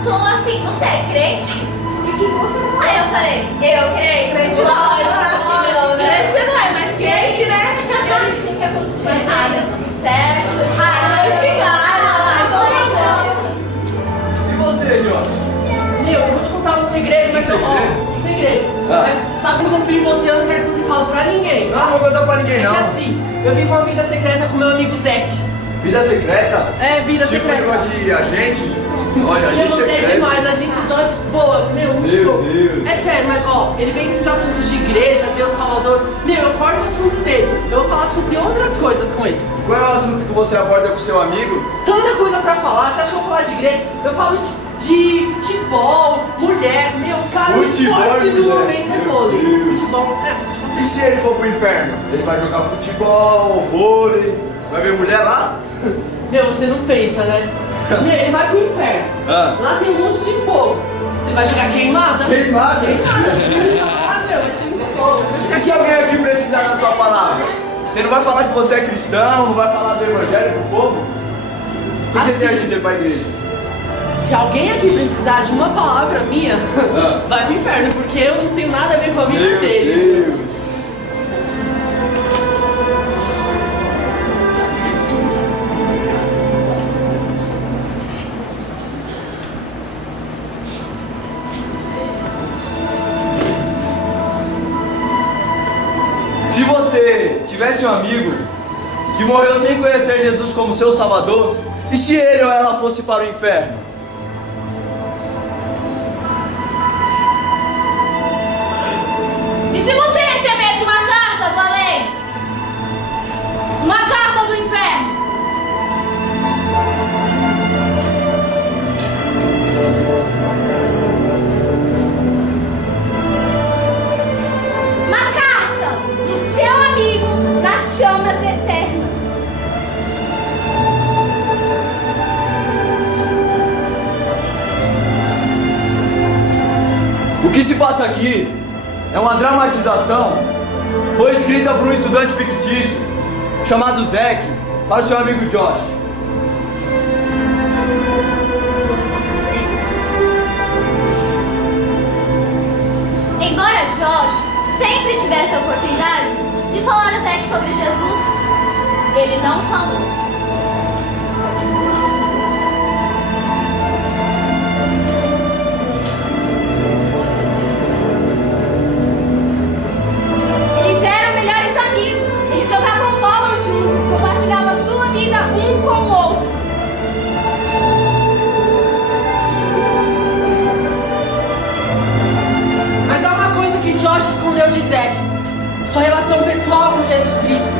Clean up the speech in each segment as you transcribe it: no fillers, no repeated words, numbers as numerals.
perguntou assim, você é crente? De que você não é? Aí eu falei, eu creio, crente lógico, não, né? Você não é mais crente, né? E aí, o que aconteceu? Ah, deu tudo certo. Não explicaram. E você, Josh? Meu, eu vou te contar um segredo, mas um segredo. Mas sabe que eu confio em você, eu não quero que você fale pra ninguém. Não vou contar pra ninguém, É não. que assim, eu vim com uma vida secreta com meu amigo Zeke. Vida secreta? É, vida Tipo secreta. negócio de agente? Olha, Meu, agente você é secreto. demais, a gente Josh, boa, meu, muito Meu boa. Deus. É sério, mas ó, ele vem com esses assuntos de igreja, Deus Salvador. Meu, eu corto o assunto dele. Eu vou falar sobre outras coisas com ele. Qual é o assunto que você aborda com seu amigo? Tanta coisa pra falar, você acha que eu vou falar de igreja? Eu falo de futebol, mulher, meu, cara, o Futebol esporte e do mulher, momento é meu vôlei. Deus. Futebol. E se ele for pro inferno? Ele vai jogar futebol, vôlei, vai ver mulher lá? Meu, você não pensa, né? Meu, ele vai pro inferno. Lá tem um monte de fogo. Ele vai jogar queimada? Queimada? Ah, meu, vai ser muito fogo. E se alguém aqui precisar da tua palavra? Você não vai falar que você é cristão, não vai falar do evangelho pro povo? O que você tem a dizer pra igreja? Se alguém aqui precisar de uma palavra minha, vai pro inferno, porque eu não tenho nada a ver com a vida deles. Meu Deus! Se você tivesse um amigo que morreu sem conhecer Jesus como seu Salvador, e se ele ou ela fosse para o inferno? E se você recebesse uma carta do além? Uma carta do inferno? Uma carta do seu amigo nas chamas eternas. O que se passa aqui é uma dramatização. Foi escrita por um estudante fictício chamado Zeke para o seu amigo Josh. Embora Josh sempre tivesse a oportunidade de falar a Zeke sobre Jesus, ele não falou. Eles eram melhores amigos. Eles jogavam bola juntos, compartilhavam sua vida um com o outro. Mas há uma coisa que Josh escondeu de Zeke: sua relação pessoal com Jesus Cristo.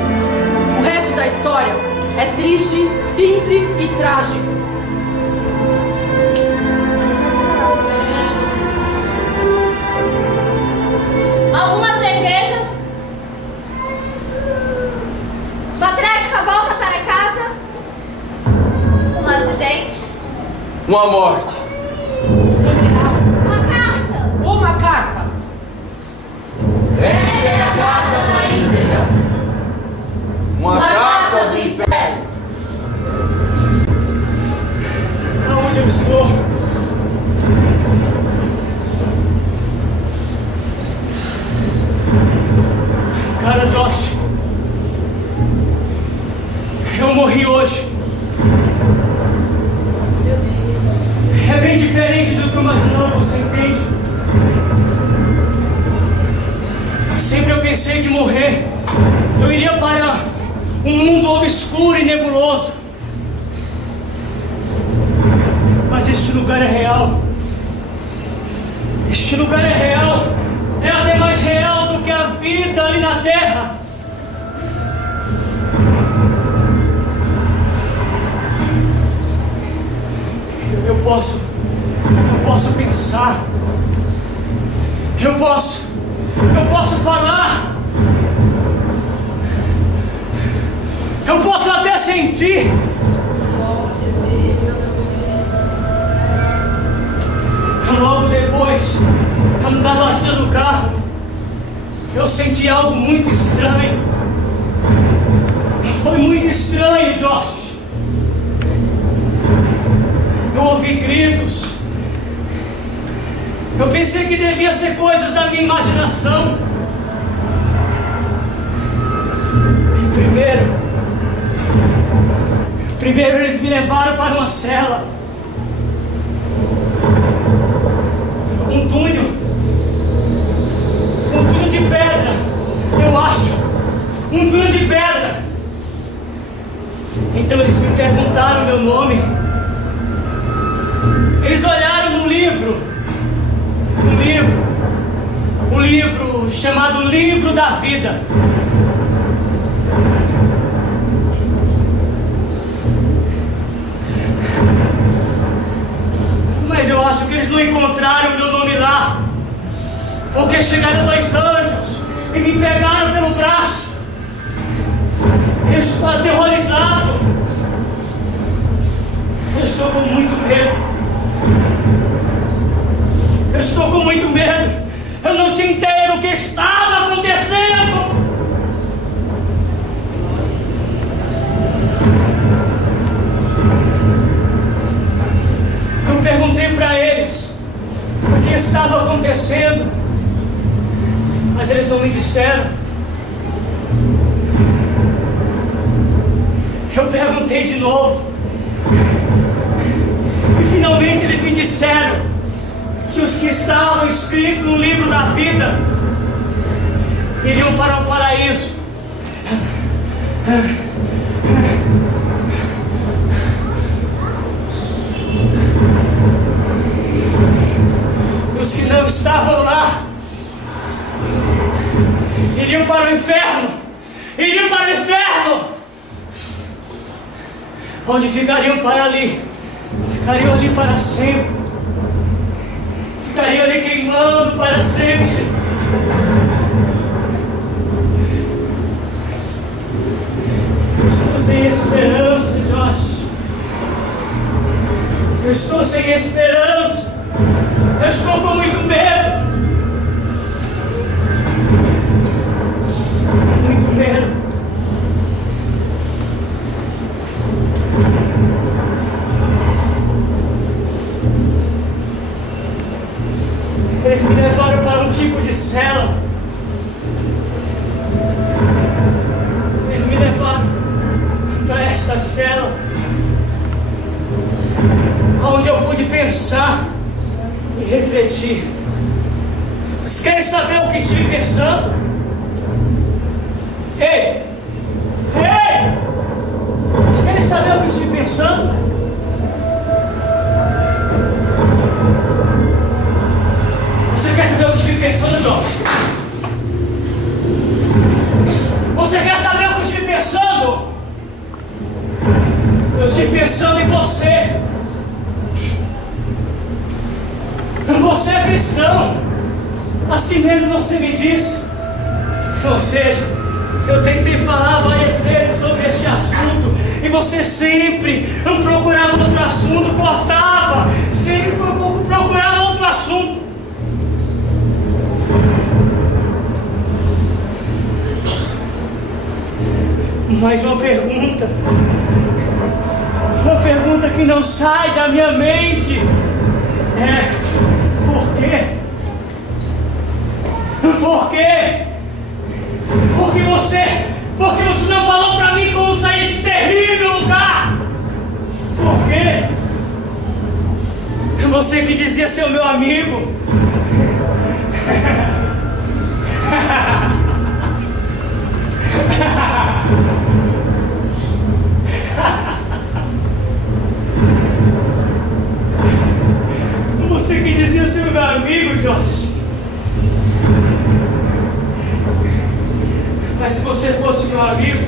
O resto da história é triste, simples e trágico. Algumas cervejas. Uma trágica volta para casa. Um acidente. Uma morte. Uma carta. Uma carta. Essa é a carta da íntegra. Uma carta do inferno. Aonde eu estou? Cara, Josh, eu morri hoje. É bem diferente do que eu imaginava, você entende? Sempre eu pensei que morrer, eu iria para um mundo obscuro e nebuloso. Mas este lugar é real. Este lugar é real. É até mais real do que a vida ali na terra. Eu posso pensar. Eu posso falar. Eu posso até sentir. Logo depois, na batida do carro, eu senti algo muito estranho. Foi muito estranho, Josh. Eu ouvi gritos, Eu pensei que devia ser coisas da minha imaginação. Primeiro eles me levaram para uma cela. Um túnel de pedra, eu acho. Um túnel de pedra. Então eles me perguntaram meu nome. Eles olharam num livro. Um livro chamado Livro da Vida. Mas eu acho que eles não encontraram meu nome lá, porque chegaram 2 anjos e me pegaram pelo braço. Eu estou aterrorizado. Eu estou com muito medo. Eu estou com muito medo. Eu não tinha ideia do que estava acontecendo. Eu perguntei para eles o que estava acontecendo, mas eles não me disseram. Eu perguntei de novo e finalmente eles me disseram que os que estavam escritos no livro da vida iriam para o paraíso. Os que não estavam lá iriam para o inferno. Iriam para o inferno, onde ficariam ali para sempre. Ficariam ali queimando para sempre. Eu estou sem esperança, Josh. Eu estou sem esperança. Eu estou com muito medo. Muito medo. Eles me levaram para um tipo de cela. Eles me levaram para esta cela, onde eu pude pensar e refletir. Vocês querem saber o que estive pensando? Ei! Vocês querem saber o que estive pensando? Você quer saber o que estive pensando, Josh? Você quer saber o que eu estive pensando? Eu estive pensando em você. Você é cristão, assim mesmo você me disse. Ou seja, eu tentei falar várias vezes sobre este assunto e você sempre procurava outro assunto, cortava, sempre procurava outro assunto. Mas uma pergunta que não sai da minha mente é: por quê? Por quê? Porque você não falou pra mim como sair desse terrível lugar? Por quê? Você que dizia ser o meu amigo. Você que dizia ser meu amigo, Josh. Mas se você fosse meu amigo,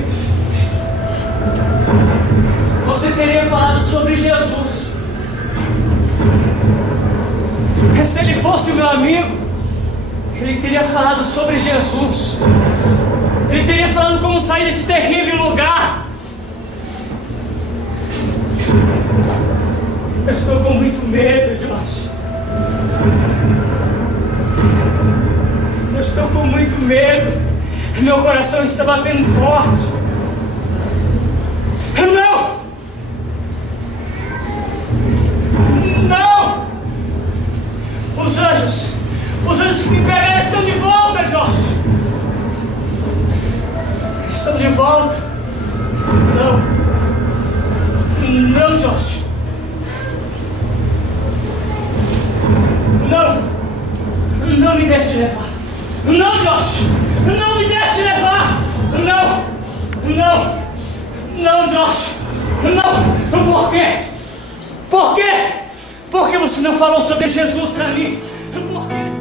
você teria falado sobre Jesus. E se ele fosse meu amigo, ele teria falado sobre Jesus. Ele teria falado como sair desse terrível lugar. Eu estou com muito medo, Josh. Eu estou com muito medo. Meu coração está batendo forte. Não! Não! Os anjos deixe levar. Não, Josh! Não me deixe levar! Não! Não! Não, Josh! Não! Por quê? Por quê? Por que você não falou sobre Jesus pra mim? Por quê?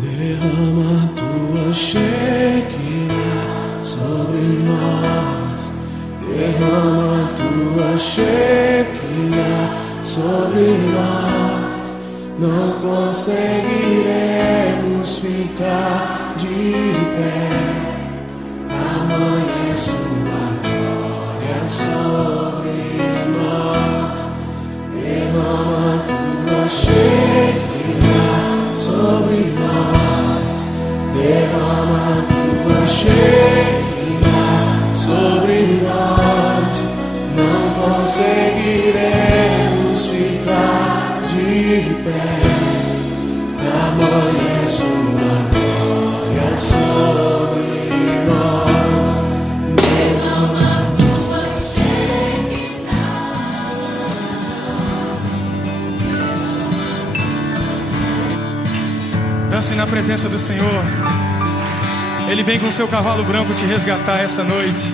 Derrama tua Shekinah sobre nós. Derrama tua Shekinah sobre nós. Não conseguiremos ficar de pé. Tamanha é sua glória sobre nós. Derrama tua Shekinah sobre nós. Derrama tua Shekinah sobre nós. Não conseguiremos ficar de pé. Tamanha é sua glória sobre nós. Derrama tua Shekinah. Dance na presença do Senhor. Ele vem com seu cavalo branco te resgatar essa noite.